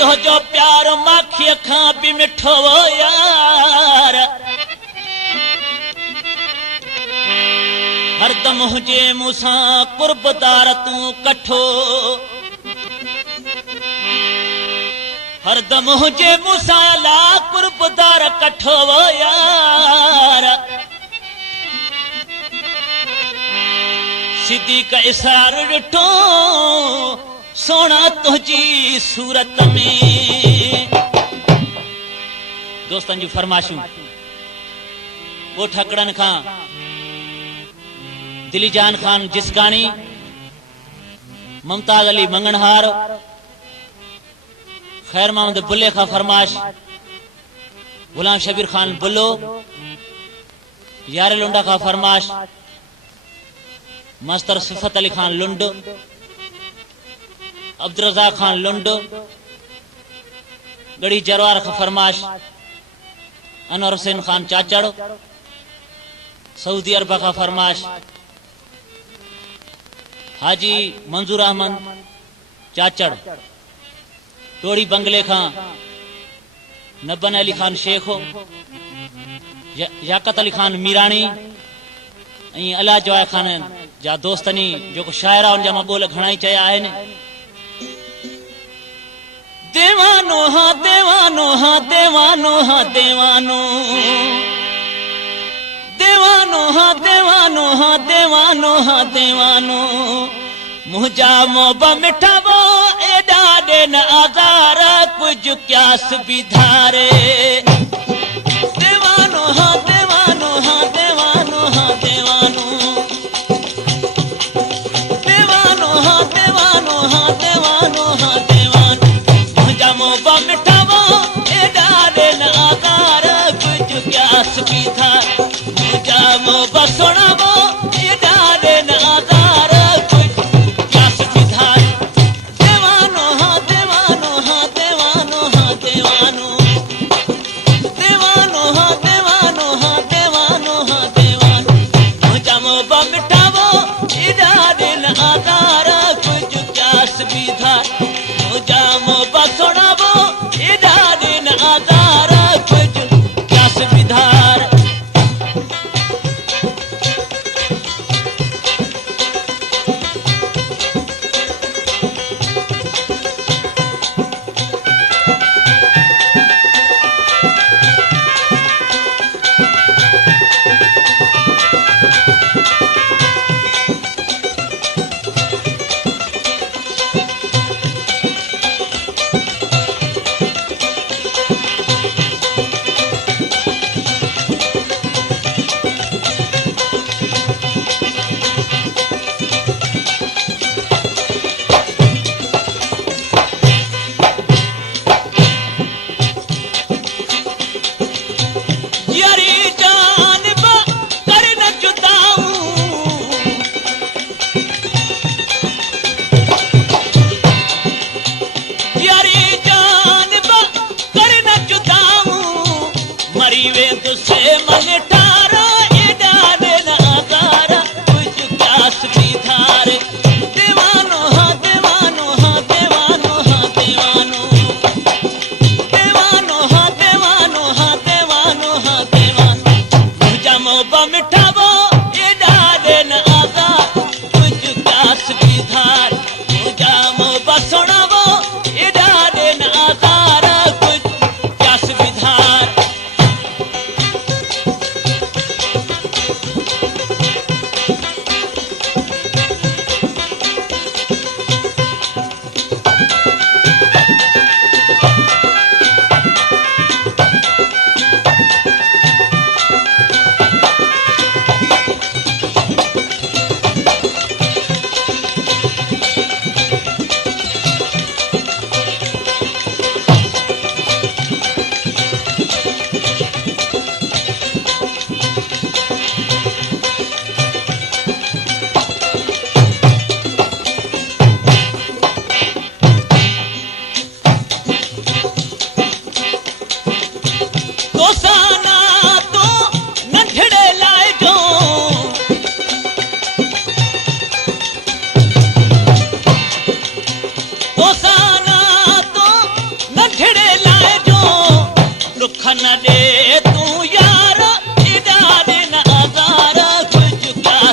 तो जो प्यार माखी खां भी मिठो वो यार हरदम हुजे मूसा कुर्बदार तू कठो हरदम हुजे मूसा ला कुर्बदार कठो वो यार सिद्धी का इसार ॾिठो सोना तुझी सूरत में दोस्तन जी फरमाशूं वो ठकड़न खां दिली जान खान जिसकानी मुमताज अली मंगनहार खैर मोहम्मद बुल्ले का फरमाश गुलाम शबीर खान बुल्लो यार लुंडा का फरमाश मस्तर सिफत अली खान लुंड अब्दुल रज़ाक खान लुंड गड़ी जरवार का फरमाश अनवर हुसैन खान चाचड़ सऊदी अरब का फरमाश हाजी मंजूर अहमद चाचड़ टोड़ी बंगले खां नबन अली खान शेख याकत अली खान मीरानी अला जवाय खान जा दोस्तनी जो शायरा उन जा बोल घणा ही चया आहिनि देवानो हाँ देवानो हाँ देवानो हाँ देवानो देवानो हाँ देवानो हाँ देवानो हाँ देवानो मुझा मोबा मिठावो एडा देन आजार कुछ क्यास विधारे देवानो हाँ देवानो हाँ देवानो हाँ देवानो देवानो हाँ देवानो हाँ देवानो हाँ देवानो मुझा मोबा मिठावो एडा देन आजार कुछ क्यास विधारे मुझा मोबा सुनावो एडा देन आजार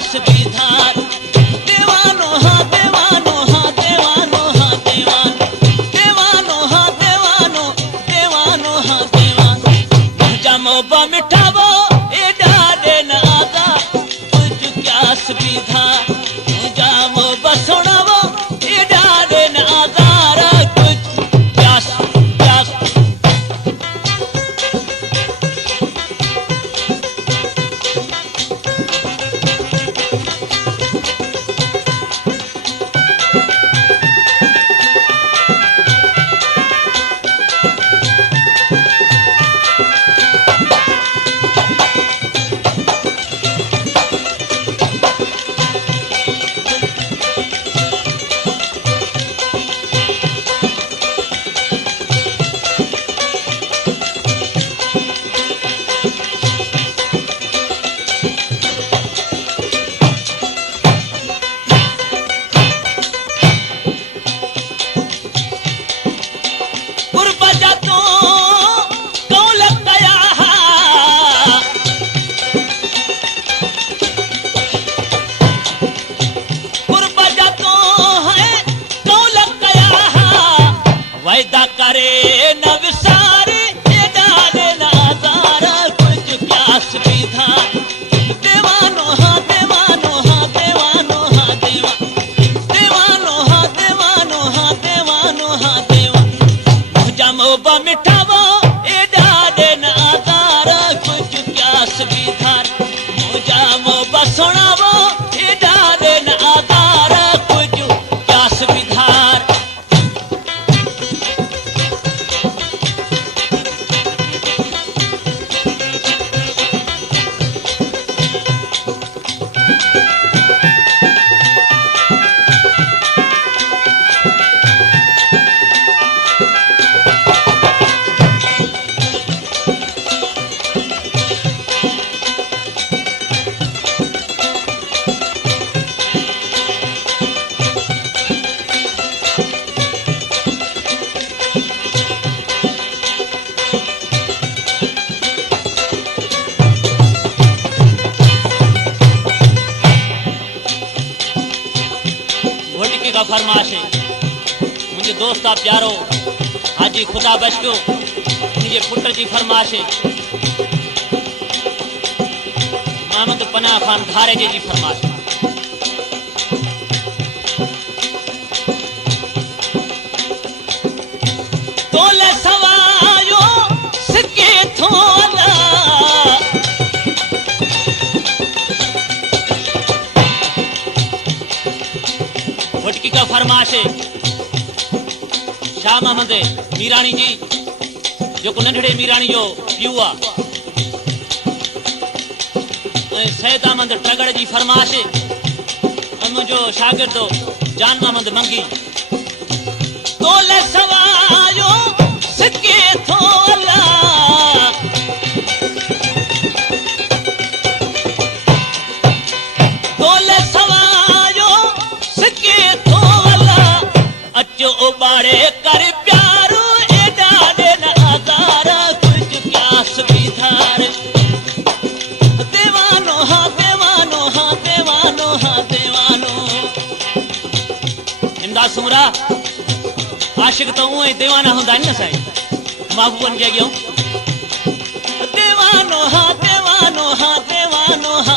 प्यास भी धार देवानो हाँ देवानो हाँ देवानो हाँ देवानो देवानो हाँ देवानो देवानो हाँ देवानो मुझा मोबा मिठावो ए डाले न आगा कुछ प्यास भी धार मुझा मोबा सुनावो ए डाले न आगारा कुछ प्यास प्यास वायदा करे न विसारे ये डाले न आजारा कुछ प्यास भी धार देवानो हाँ देवानो हाँ देवानो हाँ देवा देवानो हाँ देवानो हाँ देवानो हाँ देवा मुझा मोबा मिठावो ये डाले न आजारा कुछ प्यास भी धार मुझा मोबा सुनावो ये डाले न आजारा कुछ प्यास भी धार घोटिके का फरमाश है मुझे दोस्ता प्यारो हाजी खुदा बचो मुझे पुत्र जी फरमाश है मोहम्मद पनाह खान धारे जी फरमाश तोले सवायो सिके थोला घोटिके का फरमाश है शाह मोहम्मद मीरानी जी जो को नंढड़े मीरानी जो पियो आ सैयद अहमद टगड़ जी फरमाश है मुझो शागिर्द जान मोहम्मद मंगी तोले सवायो सिके थोला तोले सवायो सिके थोला अचो उबाड़े कर प्यारो ए डाले न आजारा कुछ प्यास भी धार देवानो हाँ देवानो हाँ देवानो हाँ देवानो इमदाद सुमरा आशिक तो उहे दीवाना हुंदा आहिनि न साईं महबूबनि खे अॻियां देवानो हाँ देवानो हाँ देवानो हाँ